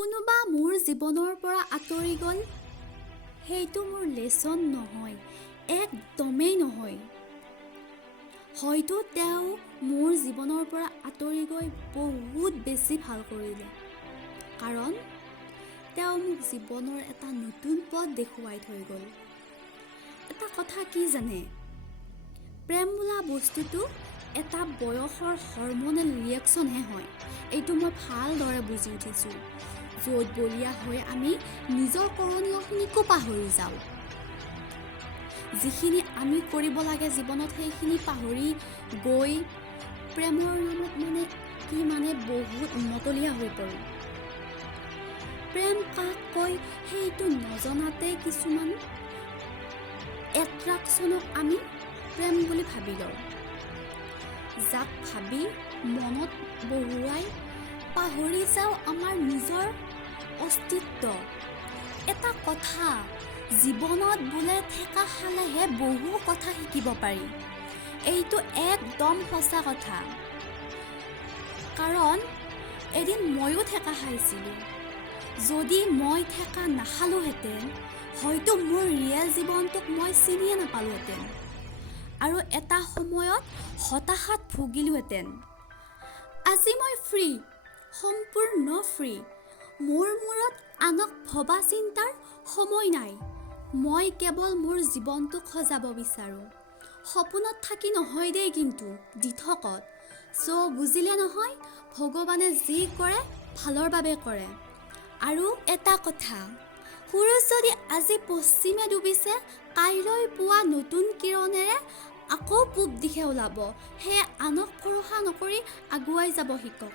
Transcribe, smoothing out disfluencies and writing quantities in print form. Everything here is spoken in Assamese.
কোনোবা মোৰ জীৱনৰ পৰা আঁতৰি গ'ল, সেইটো মোৰ লেছন নহয়, একদমেই নহয়। হয়তো তেওঁ মোৰ জীৱনৰ পৰা আঁতৰি গৈ বহুত বেছি ভাল কৰিলে, কাৰণ তেওঁ মোক জীৱনৰ এটা নতুন পথ দেখুৱাই থৈ গ'ল। এটা কথা কি জানে, প্ৰেম বোলা বস্তুটো এটা বয়সৰ হৰমনেল ৰিয়েকশ্যনহে হয়। এইটো মই ভালদৰে বুজি উঠিছোঁ, য'ত বলীয়া হৈ আমি নিজৰ কৰণীয়খিনিকো পাহৰি যাওঁ। যিখিনি আমি কৰিব লাগে জীৱনত সেইখিনি পাহৰি গৈ প্ৰেমৰ নামত বহুত মতলীয়া হৈ পৰোঁ। প্ৰেম কাক কয় সেইটো নজনাতে কিছুমান এট্ৰাকশ্যনক আমি প্ৰেম বুলি ভাবি লওঁ, যাক ভাবি মনত বহুৱাই পাহৰি যাওঁ আমাৰ নিজৰ অস্তিত্ব। এটা কথা, জীৱনত বোলে ঠেকা খালেহে বহু কথা শিকিব পাৰি। এইটো একদম সঁচা কথা, কাৰণ এদিন ময়ো ঠেকা খাইছিলোঁ। যদি মই ঠেকা নাখালোহেঁতেন, হয়তো মোৰ ৰিয়েল জীৱনটোক মই চিনিয়ে নাপালোহেঁতেন আৰু এটা সময়ত হতাশাত ভুগিলোহেঁতেন। আজি মই ফ্ৰী, সম্পূৰ্ণ ফ্ৰী। মোৰ মূৰত আনক ভবা চিন্তাৰ সময় নাই। মই কেৱল মোৰ জীৱনটোক সজাব বিচাৰোঁ। সপোনত থাকি নহয় দেই, কিন্তু দিঠকত। বুজিলে নহয়, ভগৱানে যি কৰে ভালৰ বাবে কৰে। আৰু এটা কথা, সূৰুজ যদি আজি পশ্চিমে ডুবিছে, কাইলৈ পুৱা নতুন কিৰণেৰে আকৌ পূব দিশে ওলাব। সেয়ে আনক ভৰসা নকৰি আগুৱাই যাব শিকক।